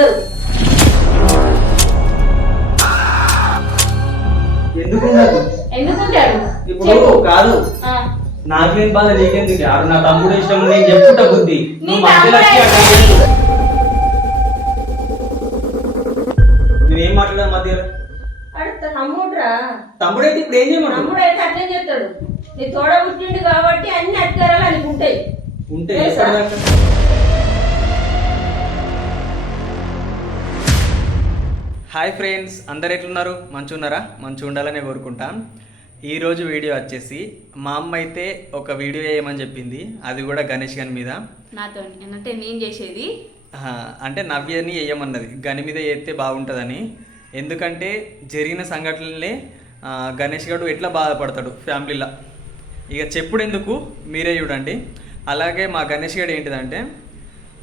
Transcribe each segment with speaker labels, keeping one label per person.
Speaker 1: ఉండదు.
Speaker 2: ఎందుకు ఉండదు
Speaker 1: ఎందుకుంటాడు?
Speaker 2: ఇప్పుడు. కాదు. నాకు బాధ నీకెందుకు? ఆడు నా తమ్ముడు ఇష్టం నేను చెప్పుకుంటా బుద్ధి. నువ్వు. నేనేం మాట్లాడా మధ్యలో?
Speaker 1: తమ్ముడురా.
Speaker 2: తమ్ముడైతే ఇప్పుడు ఏం చేయమన్నాడు
Speaker 1: తమ్ముడు అయితే అట్లే చేస్తాడు. నీ తోడ పుట్టిండు కాబట్టి అన్ని అధికారాలు ఆయనకు ఉంటాయి.
Speaker 2: హాయ్ ఫ్రెండ్స్ అందరు ఎట్లున్నారు? మంచిగా ఉన్నారా? మంచిగా ఉండాలని కోరుకుంటాం. ఈరోజు వీడియో వచ్చేసి మా అమ్మ అయితే ఒక వీడియో వేయమని చెప్పింది? అది కూడా గణేష్ గని మీద.
Speaker 1: నాతో అంటే నేను చేసేది.
Speaker 2: అంటే నవ్యని వేయమన్నది గని మీద వేస్తే బాగుంటుందని. ఎందుకంటే జరిగిన సంఘటనలే గణేష్ గడు ఎట్లా బాధపడతాడు ఫ్యామిలీలో? ఇక చెప్పుడు ఎందుకు? మీరే చూడండి. అలాగే మా గణేష్ గడు ఏంటిదంటే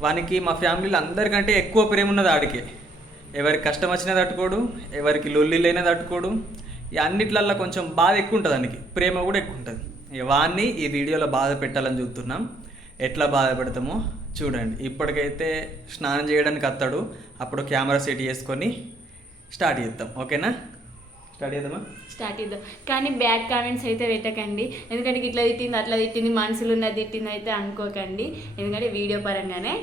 Speaker 2: వానికి మా ఫ్యామిలీలో అందరికంటే ఎక్కువ ప్రేమ ఉన్నది ఆడికే. ఎవరికి కష్టం వచ్చినా తట్టుకోడు ఎవరికి లొల్లిలైనా తట్టుకోడు. ఇక అన్నిట్లల్లో కొంచెం బాధ ఎక్కువ ఉంటుంది దానికి ప్రేమ కూడా ఎక్కువ ఉంటుంది ఇక వాన్ని ఈ వీడియోలో బాధ పెట్టాలని చూస్తున్నాం. ఎట్లా బాధ పెడతామో చూడండి. ఇప్పటికైతే స్నానం చేయడానికి వస్తాడు అప్పుడు కెమెరా సెట్ చేసుకొని స్టార్ట్ చేద్దాం. ఓకేనా? స్టార్ట్ చేద్దామా?
Speaker 1: స్టార్ట్ చేద్దాం. కానీ బ్యాడ్ కామెంట్స్ అయితే పెట్టకండి. ఎందుకంటే ఇట్లా తిట్టింది అట్లా తిట్టింది మనసులో ఉన్నది తిట్టింది అయితే అనుకోకండి. ఎందుకంటే వీడియో పరంగానే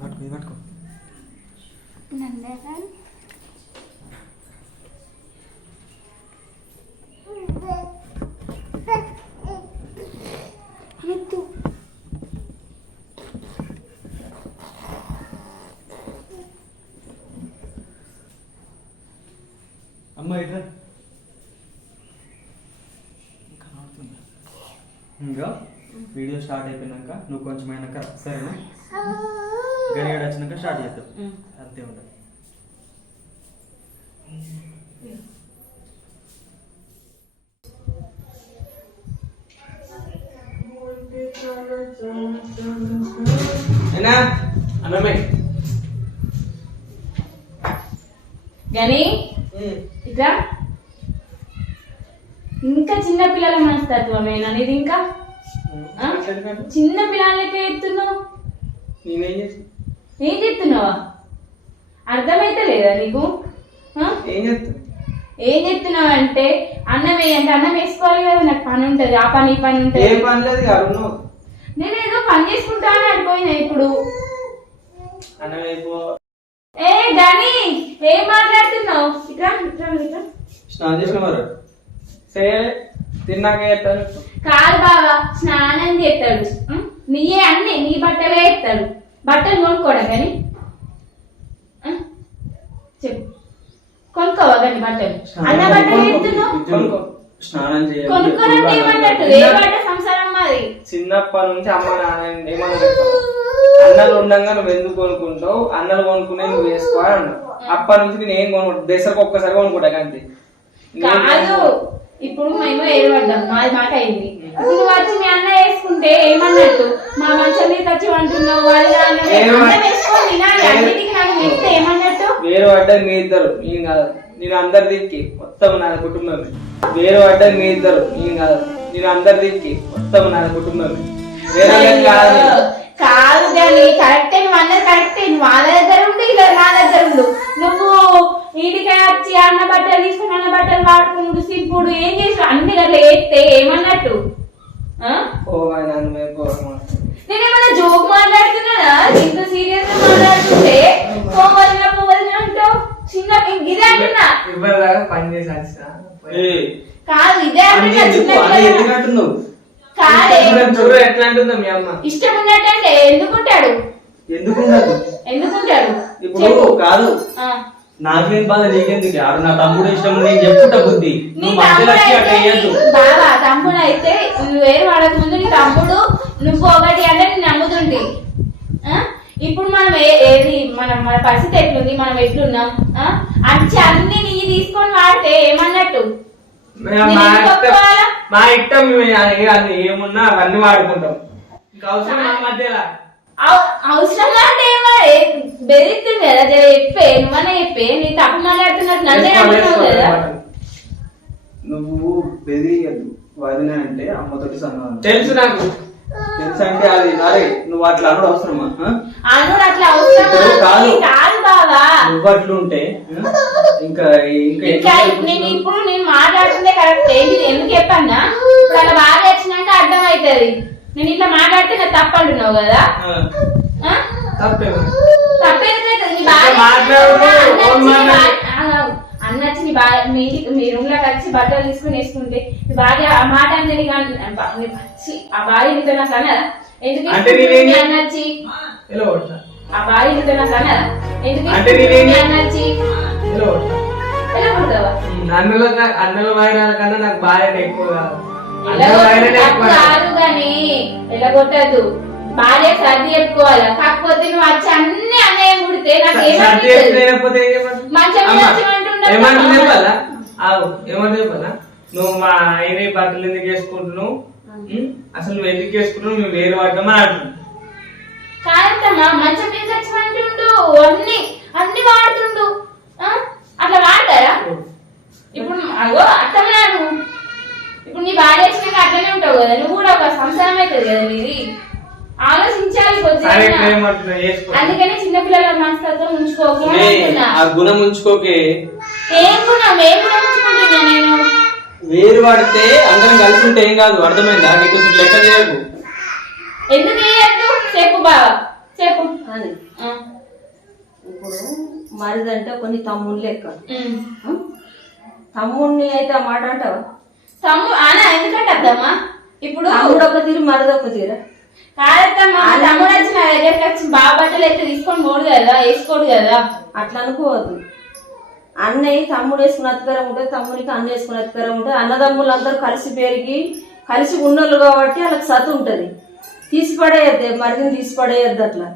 Speaker 2: పట్టుకో పట్టుకో. అమ్మ ఇట్లా ఇంకా వీడియో స్టార్ట్ అయిపోయినాక నువ్వు కొంచెం అయినాక సరేనా? గడిగడ వచ్చినాక స్టార్ట్ చేద్దాం. అంతే ఉండదు
Speaker 1: ఇట్లా? ఇంకా చిన్న పిల్లల మనస్తత్వమేనా ఇది ఇంకా? చిన్న పిల్లలకే ఎత్తున్నావు?
Speaker 2: నేనేం చేసి
Speaker 1: ఏం చెప్తున్నావా? అర్థమైతే లేదా నీకు?
Speaker 2: ఏం చేస్తాను
Speaker 1: ఏం చెప్తున్నావు అంటే అన్నం వేయంటే అన్నం వేసుకోవాలి కదా నాకు పని ఉంటది. ఆ పని ఈ పని
Speaker 2: ఏ
Speaker 1: ఉంటది
Speaker 2: పని లేదు కాదు
Speaker 1: నేను ఏదో పని చేసుకుంటా అని అడిపోయినా ఇప్పుడు.
Speaker 2: అన్నం అయిపో
Speaker 1: ఏ గాని ఏం మాట్లాడుతున్నావు? ఇట్రా
Speaker 2: స్నానం చేసిన మరి సరే తిన్నాక
Speaker 1: కాదు బావా స్నానం చేస్తాడు? నీయే అన్ని నీ బట్టలే ఎత్తాడు. బట్టలు కొనుక్కోవడం కానీ? చెప్పు. కొనుక్కోవా కానీ బట్టలు అన్న బట్టలు ఎత్తున్నావు.
Speaker 2: స్నానం చేయాలి.
Speaker 1: కొనుక్కోనంటే ఏమన్నట్టు ఏ బట్ట సంసారం మాది.
Speaker 3: చిన్నప్పటి నుంచి అమ్మ నాన్న ఏమన్నా అన్నలు ఉండగా నువ్వు ఎందుకు కొనుక్కుంటావు? అన్నలు కొనుక్కునే నువ్వు వేసుకో అని అన్నావు అప్పటి నుంచి నేను ఏం కొనుక్కుంటా? దసరకు ఒక్కసారి కొనుక్కుంటా అంతే.
Speaker 1: కాదు. ఇప్పుడు మేము ఏడవడ్డాం మాది మాట అయింది నువ్వు వచ్చి మీ అన్న వేసుకుంటే ఏమన్నట్టు? మా మంచం మీద వచ్చి అంటున్నావు వాళ్ళు అన్నిటికీ నాకు చెప్తే ఏమన్నట్టు?
Speaker 3: వేరు పడ్డది మీ ఇద్దరు నేను కాదు. నేను అందరి దిక్కి మొత్తం నా కుటుంబమే. వేరు పడ్డది మీ ఇద్దరు నేను కాదు. నేను అందరి దిక్కి మొత్తం నా కుటుంబమే. వేరే కాదు.
Speaker 1: కాదు కానీ కరెక్టే నువ్వు అన్నది కరెక్టే. నువ్వు వాళ్ళ దగ్గర ఉండు ఇలా నా దగ్గర ఉండు. నువ్వు ఇంటికి వచ్చి అన్న బట్టలు తీసుకుని అన్న బట్టలు వాడుకుంటూ సింపుడు ఏం చేసి అన్ని గట్ల వేస్తే ఏమన్నట్టు? నేనేమన్నా జోక్ మాట్లాడుతున్నానా? ఇంత సీరియస్గా మాట్లాడుతుంటే పోవదిన పోవదిన అంటావు? చిన్న ఇదే అంటున్నా.
Speaker 3: ఇవ్వదాకా పని చేసి వచ్చిన
Speaker 2: ఏయ్,
Speaker 1: కాదు ఇదే అంటున్నా చిన్న కాదే.
Speaker 3: ఎట్లా అంటుందో మీ అమ్మ.
Speaker 1: ఇష్టం ఉన్నట్టంటే ఎందుకుంటాడు?
Speaker 2: ఎందుకు ఉండదు
Speaker 1: ఎందుకుంటాడు?
Speaker 2: ఇప్పుడు. కాదు.
Speaker 1: ఆ.
Speaker 2: నాకు బాధ నీకెందుకు? ఆడు నా తమ్ముడు ఇష్టం నేను చెప్పుకుంటా బుద్ధి.
Speaker 1: నీ
Speaker 2: నువ్వు మధ్యలో
Speaker 1: తమ్ముడు
Speaker 2: వచ్చి అట్లా
Speaker 1: అయితే
Speaker 2: వేయద్దు
Speaker 1: బాబా తమ్ముడు అయితే నువ్వు వేరు వాడక ముందు నీ తమ్ముడు నువ్వు ఒకటి అంటే నేను నమ్ముతుంటి? ఇప్పుడు మనం ఏది మనం మన పరిస్థితి ఎట్లుంది మనం ఎట్లున్నాం? అచ్చి అన్ని నీ తీసుకొని వాడితే ఏమన్నట్టు?
Speaker 3: మా ఇష్టం ఏమున్నా అవన్నీ వాడుకుంటాం. అవసరం మధ్యలో.
Speaker 1: అవసరంగా అంటే ఏమో బెదిరిస్తుంది కదా జర చెప్పే నువ్వనే చెప్పే. నీ తప్పు మాట్లాడుతున్నట్టు నన్నే అంటున్నావు కదా.
Speaker 4: నువ్వు బెదిరియద్దు. వదిన అంటే అమ్మతోటి సమానం
Speaker 3: తెలుసు నాకు.
Speaker 4: తెలుసు అంటే అది అరే నువ్వు అట్లా అనడం అవసరమా?
Speaker 1: అను అట్లా అవసరమా?
Speaker 4: ఇప్పుడు కాదు.
Speaker 1: కాదు బావా.
Speaker 4: నువ్వు అట్లుంటే? ఇంకా ఇంకా
Speaker 1: నేను ఇప్పుడు నేను మాట్లాడుతుందే కరెక్ట్ ఎందుకు చెప్పన్నా? ఇప్పుడు అలా బాగా వచ్చినాక అర్థం అవుతుంది నేను ఇట్లా మాట్లాడితే నాకు తప్పు అంటున్నావు కదా? తప్పేదైతే నీ భార్య. భార్య- భార్య మీ మీ రూమ్లోకి వచ్చి బట్టలు తీసుకుని వేసుకుంటే భార్య ఆ మాట ఛీ, ఆ భార్య నీతో నాకు అన్నదా ఎందుకు
Speaker 3: అంటే
Speaker 1: వేసుకుంటుంది
Speaker 3: నేనేమి-
Speaker 1: మీ అన్న వచ్చి
Speaker 3: ఎలా కొడతా?
Speaker 1: ఆ భార్య నీతో నాకు అన్నదా ఎందుకు
Speaker 3: అంటే
Speaker 1: వేసుకుంటుంది
Speaker 3: నేనేమి-
Speaker 1: మీ అన్న వచ్చి
Speaker 3: ఎలా కొడతా?
Speaker 1: ఎలా కొడతావా?
Speaker 3: అన్నల అన్నల వాయినాల కన్నా నాకు బాగా ఎక్కువ కాదు.
Speaker 1: కానీ ఎలా కొట్టద్దు భార్య సర్ది చెప్పుకోవాలి? కాకపోతే నువ్వు వచ్చి అన్ని అన్నయ్య కుడితే నాకు
Speaker 3: చెప్పాలి? నువ్వు మా ఆయన బట్టలు ఎందుకు వేసుకుంటున్నావు? అసలు నువ్వు ఎందుకు వేసుకుంటున్నావు? నువ్వు వేరే వాడమని అంటున్నావు
Speaker 1: కాదమ్మా మంచం మీద అన్ని అన్ని వాడుతుండు ఆ? అట్లా వాడతారా ఇప్పుడు అగో అర్థమన్నాను ఇప్పుడు నీ భార్య వచ్చినాక అట్లనే ఉంటావు కదా నువ్వు కూడా ఒక సంసారం అవుతుంది కదా మీది ఆలోచించాలి
Speaker 3: సరే
Speaker 1: అందుకని చిన్నపిల్లల మనస్తత్వం ఉంచుకోకు అని
Speaker 4: నే,
Speaker 1: అంటున్నా.
Speaker 4: ఆ గుణం ఉంచుకోకే.
Speaker 1: ఏం గుణం? ఏం గుణం ఉంచుకుంటున్నా నేను?
Speaker 4: వేరు వాడితే అందరం కలిసి ఉంటే ఏం కాదు అర్థమైందా? నీకు లెక్క చేయకు.
Speaker 1: ఎందుకు వేయద్దు చెప్పు బావ చెప్పు.
Speaker 5: అని
Speaker 1: ఆ,
Speaker 5: ఇప్పుడు మరిదంటే కొన్ని తమ్ముళ్ళు లెక్క.
Speaker 1: ఉమ్.
Speaker 5: తమ్ముడిని అయితే ఆ మాట అంటావా?
Speaker 1: తమ్ముడు అన్న ఎందుకంటే అద్దమ్మా ఇప్పుడు
Speaker 5: తమ్ముడు ఒక తీరు మరిది ఒక తీరా
Speaker 1: కాదమ్మా మా తమ్ముడు వచ్చి నా దగ్గరికి వచ్చి బాగా బట్టలు అయితే తీసుకొని పోడు కదా వేసుకోడు కదా.
Speaker 5: అట్లా అనుకోవద్దు. అన్నయ్య తమ్ముడు వేసుకున్న అధికారం ఉంటుంది తమ్మునికి అన్న వేసుకున్న అధికారం ఉంటుంది అన్నదమ్ములు అందరూ కలిసి పెరిగి కలిసి ఉన్నోళ్ళు కాబట్టి వాళ్ళకి సతు ఉంటది. తీసి పడేయద్దు మరిదిని తీసి పడేయద్దు అట్లా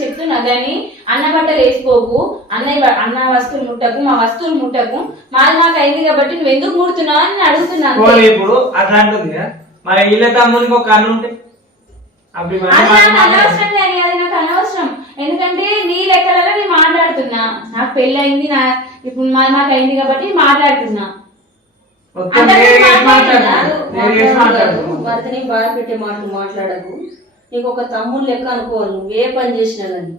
Speaker 1: చెప్తున్నా గానీ అన్న బట్టలు వేసుకోకు అన్నయ్య అన్న వస్తువులు ముట్టకు మా వస్తువులు ముట్టకు. మాది మాకు అయింది కాబట్టి నువ్వు ఎందుకు ముడుతున్నావు అని నేను అడుగుతున్నా అంతే.
Speaker 3: పోనీ ఇప్పుడు అట్లా మరి వీళ్ళ తమ్మునికి ఒక అన్న ఉంటే? అప్పుడు
Speaker 1: అది నాకు. అనవసరం కానీ అది నాకు అనవసరం. ఎందుకంటే నీ లెక్కలలో నేను మాట్లాడుతున్నా. నాకు పెళ్ళి అయింది నా ఇప్పుడు మా మాకు అయింది కాబట్టి మాట్లాడుతున్నా.
Speaker 3: మొత్తం
Speaker 1: అందరూ
Speaker 3: వేరే వేసి
Speaker 1: మాట్లాడినా?
Speaker 3: మాట్లాడు. వేరే వేసి మాట్లాడు.
Speaker 5: భర్తని బాధ పెట్టే మాటలు మాట్లాడకు. నీకు ఒక తమ్ముడు లెక్క అనుకోవాలి. నువ్వు ఏ పని చేసినా కానీ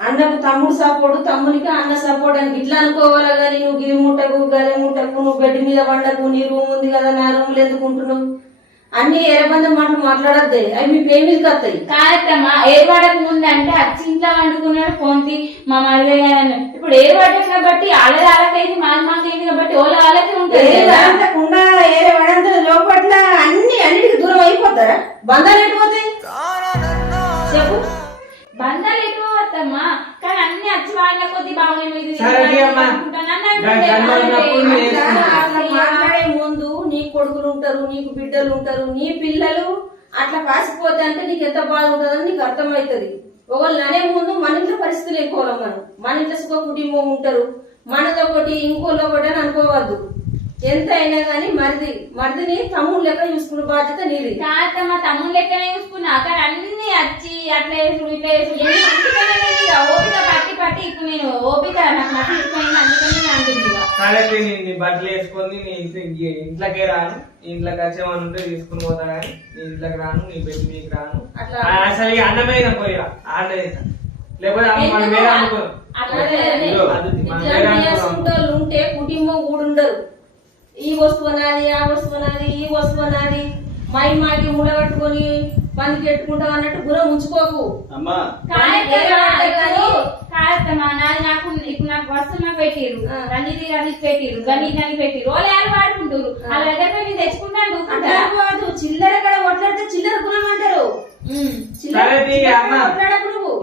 Speaker 5: అన్నకు తమ్ముడు సపోర్ట్ తమ్మునికి అన్న సపోర్ట్ అని ఇట్లా అనుకోవాలా కానీ నువ్వు గిరి ముట్టకు గది ముట్టకు నువ్వు బెడ్ మీద వండకు నీ రూమ్ ఉంది కదా నా రూమ్ ఎందుకు ఉంటున్నావు? అన్ని ఎరబంద మాటలు మాట్లాడద్దే. అవి మీ ప్రేమికి వస్తాయి.
Speaker 1: కాదమ్మా ముందు అంటే అచ్చి ఇంట్లో వండుకున్నాడు పోంతి మా మరిదే కానీ ఇప్పుడు ఏ పడ్డది కాబట్టి వాళ్ళది వాళ్ళకైంది మాది మాకైంది కాబట్టి వాళ్ళ వాళ్ళకి ఉంటుంది కదా.
Speaker 5: కుండా ఏరే పడంత లోపట్ల అన్ని అన్నిటికి దూరం అయిపోతారా? బంధాలు ఎటు పోతాయి? చెప్పు.
Speaker 1: బంధాలు ఎటు పోవద్దమ్మా కానీ అన్ని అచ్చి వాళ్ళ కొద్ది బాగుంది
Speaker 5: ఉంటారు నీకు బిడ్డలు ఉంటారు నీ పిల్లలు అట్లా కాసిపోతే అంటే నీకు ఎంత బాధ ఉంటుందని నీకు అర్థమవుతుంది. ఒకళ్ళు అనే ముందు మన ఇంట్లో పరిస్థితులు ఎక్కువ మనం మన ఇంట్లో సుఖ కుటుంబం ఉంటారు. మనది ఒకటి ఇంకోళ్ళు ఒకటి అని అనుకోవద్దు. ఎంత అయినా కానీ మరిది మరిదిని తమ్ముడు లెక్క చూసుకునే బాధ్యత నీది.
Speaker 1: కాదమ్మా తమ్ముడు లెక్కనే చూసుకున్నా. కానీ అన్ని వచ్చి అట్లా వేసుడు ఇట్లా వేసుడు. ఓపిక పట్టి పట్టి ఇప్పుడు నేను ఓపిక నాకు అందుకని అంటుంది.
Speaker 3: సరే తీ, నీ బట్టలు వేసుకొని నీ ఇంట్లోకే రాను. నీ ఇంట్లోకి వచ్చేమని ఉంటే తీసుకుని పోతా కానీ నీ ఇంట్లోకి రాను నీ బెడ్ మీకు రాను. అసలు అన్నమైన పోయిరా లేకపోతే
Speaker 1: అట్లా
Speaker 5: ఉంటే కుటుంబం కూడా ఉండరు ఈ వస్తువు నాది ఆ వస్తువు నాది ఈ వస్తువు నాది మై మాకి ముడగట్టుకొని మందికి పెట్టుకుంటాం అన్నట్టు గురం ఉంచుకోకు.
Speaker 1: నాది నాకు ఇప్పుడు నాకు వస్తువు నాకు పెట్టిరు రంజిత్ రంజిత్ పెట్టిరు గణిత్ అని పెట్టిరు వాళ్ళు ఎవరు వాడుకుంటారు వాళ్ళ దగ్గర నేను తెచ్చుకుంటాను.
Speaker 5: కాదు. చిల్లర కడ కొట్లాడితే చిల్లర గుణం అంటారు.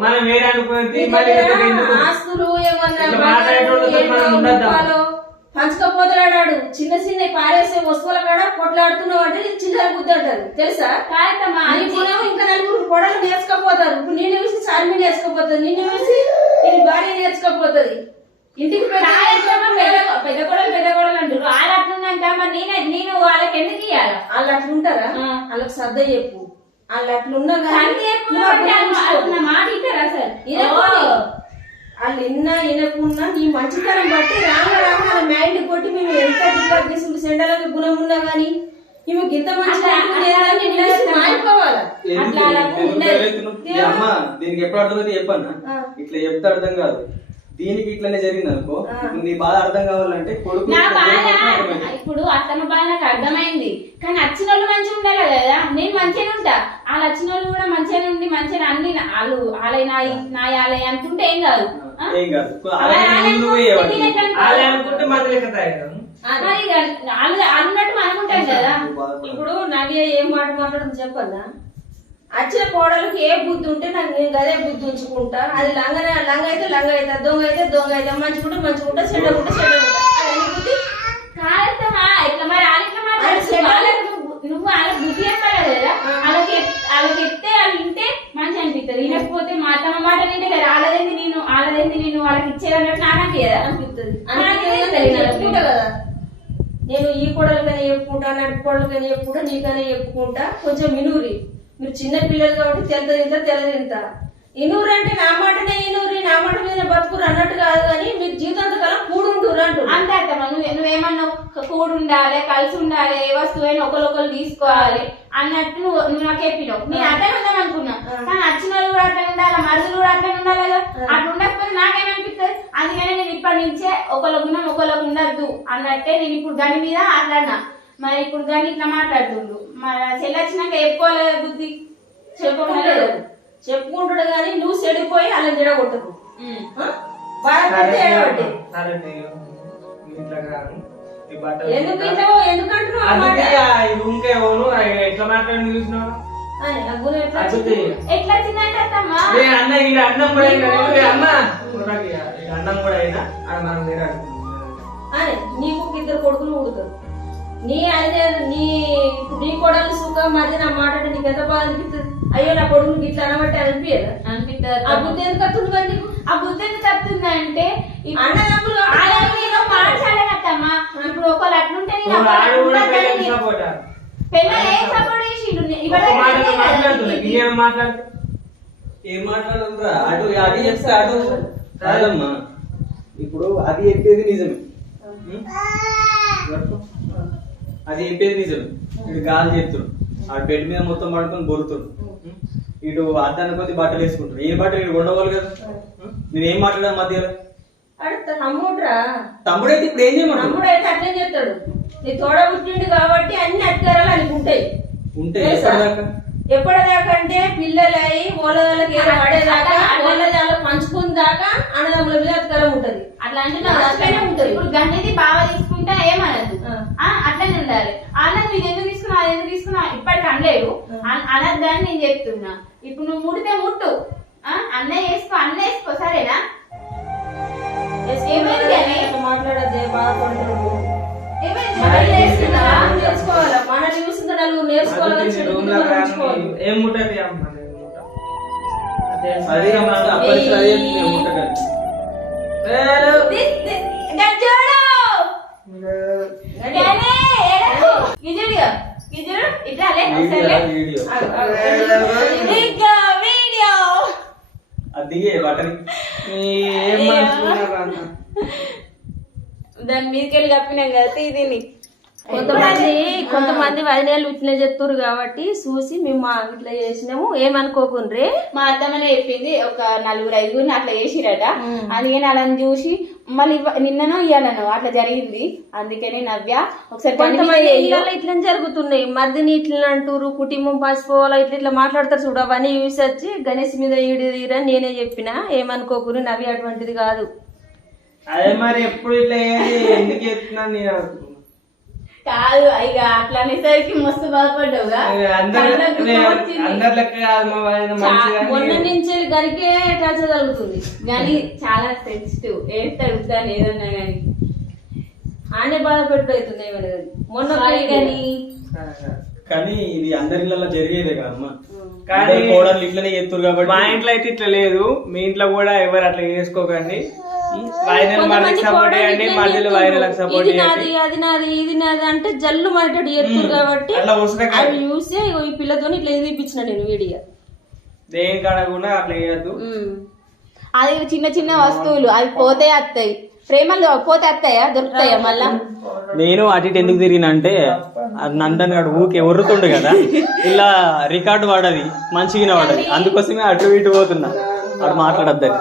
Speaker 3: మనం వేరే ఎందుకు?
Speaker 5: ఆస్తులు ఏమన్నా పంచకపోతలాడాడు. చిన్న చిన్న పారేసే వస్తువుల కాడ కొట్లాడుతున్నావు అంటే చిల్లర బుద్ధి అంటారు. తెలుసా? ఇంకా నలుగురు కొడలు నేర్చుకోపోతారు. ఇప్పుడు నిన్ను చూసి చార్మి నేర్చుకోపోతుంది. నిన్ను చూసి నీ భార్య నేర్చుకోపోతుంది. ఇంటికి పెద్ద
Speaker 1: కాదమ్మా, పెద్ద గొడవలు అంటారు వాళ్ళు అట్లున్నాక మరి నేనే నేను వాళ్ళకి ఎందుకు ఇయ్యాల?
Speaker 5: వాళ్ళు అట్లుంటారా. వాళ్ళకి శ్రద్ధ చెప్పు. వాళ్ళు అట్లున్నా
Speaker 1: మాట
Speaker 5: వినకపోతే.
Speaker 1: ఓ.
Speaker 5: వాళ్ళు విన్నా వినకున్నా నీ మంచితనం బట్టి రామ రామ మైండ్ కొట్టి మేము ఎంత దిగ్గు సెండలకి గుణం ఉన్నా కానీ
Speaker 1: అట్లా ఉండదు.
Speaker 5: మారిపోవాలా
Speaker 2: దీనికి ఎప్పుడు అర్థమైతే చెప్పన్నా. ఇట్లా చెప్తే అర్థం కాదు. దీనికి ఇట్లనే జరిగింది అనుకో నీ బాధ అర్థం కావాలంటే కొడుకు
Speaker 1: నా బాధ. ఇప్పుడు అత్తమ్మ బాధ నాకు అర్థమైంది. కానీ వచ్చిన వాళ్ళు మంచిగా ఉండాలి కదా. నేను మంచిగానే ఉంటా. వాళ్ళు వచ్చిన వాళ్ళు కూడా మంచిగానే ఉండి మంచిగా అన్ని నా- వాళ్ళు ఆలయ నాయి నాయ ఆలయ అనుకుంటే ఏం కాదు?
Speaker 2: ఏం
Speaker 1: అనుకుంటే
Speaker 3: వాళ్ళు మన లెక్క తయారు
Speaker 1: వాళ్ళు అన్నట్టు అనుకుంటాం కదా.
Speaker 5: ఇప్పుడు నవ్య ఏం మాట మాట్లాడడం చెప్పన్నా వచ్చిన కోడలకు ఏ బుద్ధి ఉంటే నాకు నేను అదే బుద్ధి ఉంచుకుంటా. అది లంగ లంగ అయితే లంగ అయితే దొంగ అయితే దొంగ అయితే మంచిగుంటే మంచిగుంటా చెడ్డగుంటే చెడ్డగుంటా అది అని బుద్ధి?
Speaker 1: కాదమ్మా ఇట్లా మరి వాళ్ళు నువ్వు- వాళ్ళకి బుద్ధి చెప్పాలి కదా. వాళ్ళకి చెప్- వాళ్ళకి చెప్తే వాళ్ళు వింటే మంచి అనిపిస్తుంది వినకపోతే మా అత్తమ్మ మాట వింటే కదా వాళ్ళదేంది నేను వాళ్ళదేంది నేను వాళ్ళకి ఇచ్చేదన్నట్టు నాకు అనిపించదా
Speaker 5: అనిపిస్తుంది. నేను చెప్పుకుంటా కదా. నేను ఈ కోడలకైనా చెప్పుకుంటా నడుపు కోడలకైనా చెప్పుకుంటా నీకైనా చెప్పుకుంటా. కొంచెం ఇనూరి మీరు చిన్న పిల్లలు కాబట్టి తెల్ల తింటా తెల్ల తింటా. ఇనూరు అంటే నా మాటనే ఇనూరి నా మాట మీద బతుకురు అన్నట్టు కాదు కానీ మీరు జీవితాంతకాలం కూడుంటురు అంటున్నారు
Speaker 1: అంతే అత్తమ్మ నువ్వు నువ్వేమన్నావు? కూడు ఉండాలి కలిసి ఉండాలి ఏ వస్తువైనా ఒకరు తీసుకోవాలి అన్నట్టు నువ్వు నువ్వు నాకు చెప్పినావు. నేను అట్లే ఉందాం అనుకున్నా. కానీ వచ్చిన వాళ్ళు కూడా అట్లే ఉండాలి మరుదులు కూడా అట్లే ఉండాలి కదా. అట్లా ఉండకపోతే నాకేమనిపిస్తుంది అందుకనే నేను ఇప్పటి నుంచే ఒకళ్ళ గుణం ఒకళ్ళకు ఉండద్దు అన్నట్టే నేను ఇప్పుడు దాని మీద అట్లాడినా మరి ఇప్పుడు దాన్ని ఇట్లా మాట్లాడుతుండు. చెల్లి వచ్చినాక చెప్పుకోవాలి బుద్ధి? చెప్పలేదు
Speaker 5: చెప్పుకుంటాడు. కానీ నువ్వు చెడిపోయి అలా జడగొట్టకు? బాధపడితే
Speaker 3: ఇంట్లో బట్టలు
Speaker 5: ఎందుకు
Speaker 3: ఎట్లా మాట్లాడి చూసినావు?
Speaker 5: ఎట్లా
Speaker 1: వచ్చిందంటే అత్తమ్మ?
Speaker 3: అన్న అన్నం అమ్మ
Speaker 5: నీ అదే నీ నీ కొడలు సుఖం మరి నా మాట అంటే నీకు ఎంత బాధ అనిపిస్తుంది? అయ్యో నా కొడుకుకి ఇట్లా అనబట్టి అనిపించదు?
Speaker 1: అనిపిస్తుంది
Speaker 5: ఆ బుద్ధి ఎందుకు వస్తుంది మరి నీకు?
Speaker 1: ఆ బుద్ధి ఎందుకు వస్తుందంటే ఇప్పుడు
Speaker 5: అన్నదమ్ములు
Speaker 1: నేను మార్చాలనత్తమ్మా ఇప్పుడు ఒకళ్ళు అట్లుంటే
Speaker 3: పెళ్ళి
Speaker 1: ఏం సపోర్ట్ చేసిండు?
Speaker 2: ఏం మాట్లాడదురా? అటు అది చెప్తే అటు కాదమ్మా ఇప్పుడు అది చెప్పేది నిజమే. అది చెప్పేది నిజమే ఇటు గాలి చేస్తుడు ఆ బెడ్ మీద మొత్తం పడుకొని బొరుతుడు? ఇటు అద్దాన్ని కొద్ది బట్టలు వేసుకుంటాడు ఏ బట్టలు ఇటు ఉండవాలి కదా? నేనేం మాట్లాడాను మధ్యలో?
Speaker 5: తమ్ముడురా.
Speaker 2: తమ్ముడైతే ఇప్పుడు ఏం చేయమంటాడు
Speaker 5: తమ్ముడు అయితే అట్లే చేస్తాడు. నీ తోడ పుట్టిండు కాబట్టి అన్ని అధికారాలు ఆయనకు ఉంటాయి.
Speaker 2: ఉంటే
Speaker 5: తెలుసా?
Speaker 2: ఎప్పటిదాకా?
Speaker 5: అంటే పిల్లలై ఓలదాళ్ళకి ఏదో పడేదాకా ఓలదాళ్ళు పంచుకున్న దాకా అన్నదమ్ముల మీద అధికారం ఉంటది.
Speaker 1: అట్లా
Speaker 5: అట్లనే ఉంటది.
Speaker 1: ఇప్పుడు గన్నది బాగా తీసుకుంటే ఏమనదు అట్లనే ఉండాలి. అన్నది ఇది ఎందుకు తీసుకున్నా? అది ఎందుకు తీసుకున్నా? ఇప్పటికి అనలేదు. అన- అనద్దని నేను చెప్తున్నా. ఇప్పుడు నువ్వు ముడితే ముట్టు. ఆ, అన్నయ్య వేసుకో అన్న వేసుకో సరేనా?
Speaker 5: బాధపడతాడు
Speaker 1: ఏమైంది?
Speaker 5: మనం
Speaker 1: మళ్ళీ గిజుడిగా. గిజుడు, ఇట్లా లే, లే.
Speaker 2: వీడియో
Speaker 1: వీడియో
Speaker 2: అది బట్టలు
Speaker 3: ఏం అన్న
Speaker 1: దాని మీదకెళ్ళి కప్పినాం కదా తీదిని
Speaker 5: కొంతమంది కొంతమంది వదినేళ్ళు ఇట్లా చెప్తురు కాబట్టి చూసి మేము మా ఇట్లా చేసినాము. ఏమనుకోకుండ్రి?
Speaker 1: మా అత్తమ్మనే చెప్పింది ఒక నలుగురు ఐదుగురిని అట్లా చేసిరట. అందుకని అలా చూసి మళ్ళీ నిన్ననో ఇయ్యాలనో అట్లా జరిగింది. అందుకని నవ్య ఒకసారి
Speaker 5: కొంతమంది. ఇళ్ళలో ఇట్లా జరుగుతున్నాయి. మరిదిని ఇట్లా అంటారు కుటుంబం పాసిపోవాలా ఇట్లా ఇట్లా మాట్లాడతారు చూడు. అవన్నీ చూసి వచ్చి గణేష్ మీద ఈడు తీరని నేనే చెప్పిన ఏమనుకోకుని నవి అటువంటిది కాదు.
Speaker 3: అదే మరి ఎప్పుడు ఇట్లా ఏది ఎందుకు ఎత్తున్నాను నేను? అనుకున్నా.
Speaker 1: కాదు ఇక అట్లా అనేసరికి మస్తు బాధపడ్డావుగా.
Speaker 5: మొన్న నుంచి గరికే టచ్
Speaker 1: కానీ చాలా సెన్సిటివ్ ఏస్తాడు దాన్ని ఏదన్నా కానీ.
Speaker 5: ఆనే బాధ పెట్టుతుంది ఏమైనా కానీ. మొన్న
Speaker 1: కానీ
Speaker 2: కానీ ఇది అందరి ఇళ్ళలో జరిగేదే కదమ్మా.
Speaker 3: కానీ
Speaker 2: కోడలు ఇట్లనే ఎత్తురు కాబట్టి
Speaker 3: మా ఇంట్లో అయితే ఇట్లా లేదు. మీ ఇంట్లో కూడా ఎవరు అట్లా చేసుకోకండి. వైరల్ మనకి
Speaker 5: కొంతమంది
Speaker 3: సపోర్ట్
Speaker 5: కోడలు
Speaker 3: చేయండి
Speaker 5: ఇట్లా
Speaker 3: మధ్యలో
Speaker 5: చేస్తుండ్రు.
Speaker 3: వైరల్ సపోర్ట్
Speaker 5: ఇది నాది అది నాది ఇది నాది అంటే జల్లు మనటోడు ఎత్తురు కాబట్టి. అవి చూసి ఈ పిల్లతో ఇట్లా తీపించిన నేను వీడియో.
Speaker 3: దేని అట్లా చేయొద్దు.
Speaker 1: అది చిన్న చిన్న వస్తువులు అవి పోతే వస్తాయి ప్రేమలు పోతే వస్తాయా దొరుకుతాయా మళ్ళా?
Speaker 2: నేను అటు ఇటు ఎందుకు తిరిగిన అంటే నందన్ గడు ఊకే ఒర్రుతుండు కదా ఇలా రికార్డు వాడది మంచిగా వాడది. అందుకోసమే అటు ఇటు పోతున్నా. వాడు మాట్లాడద్దని.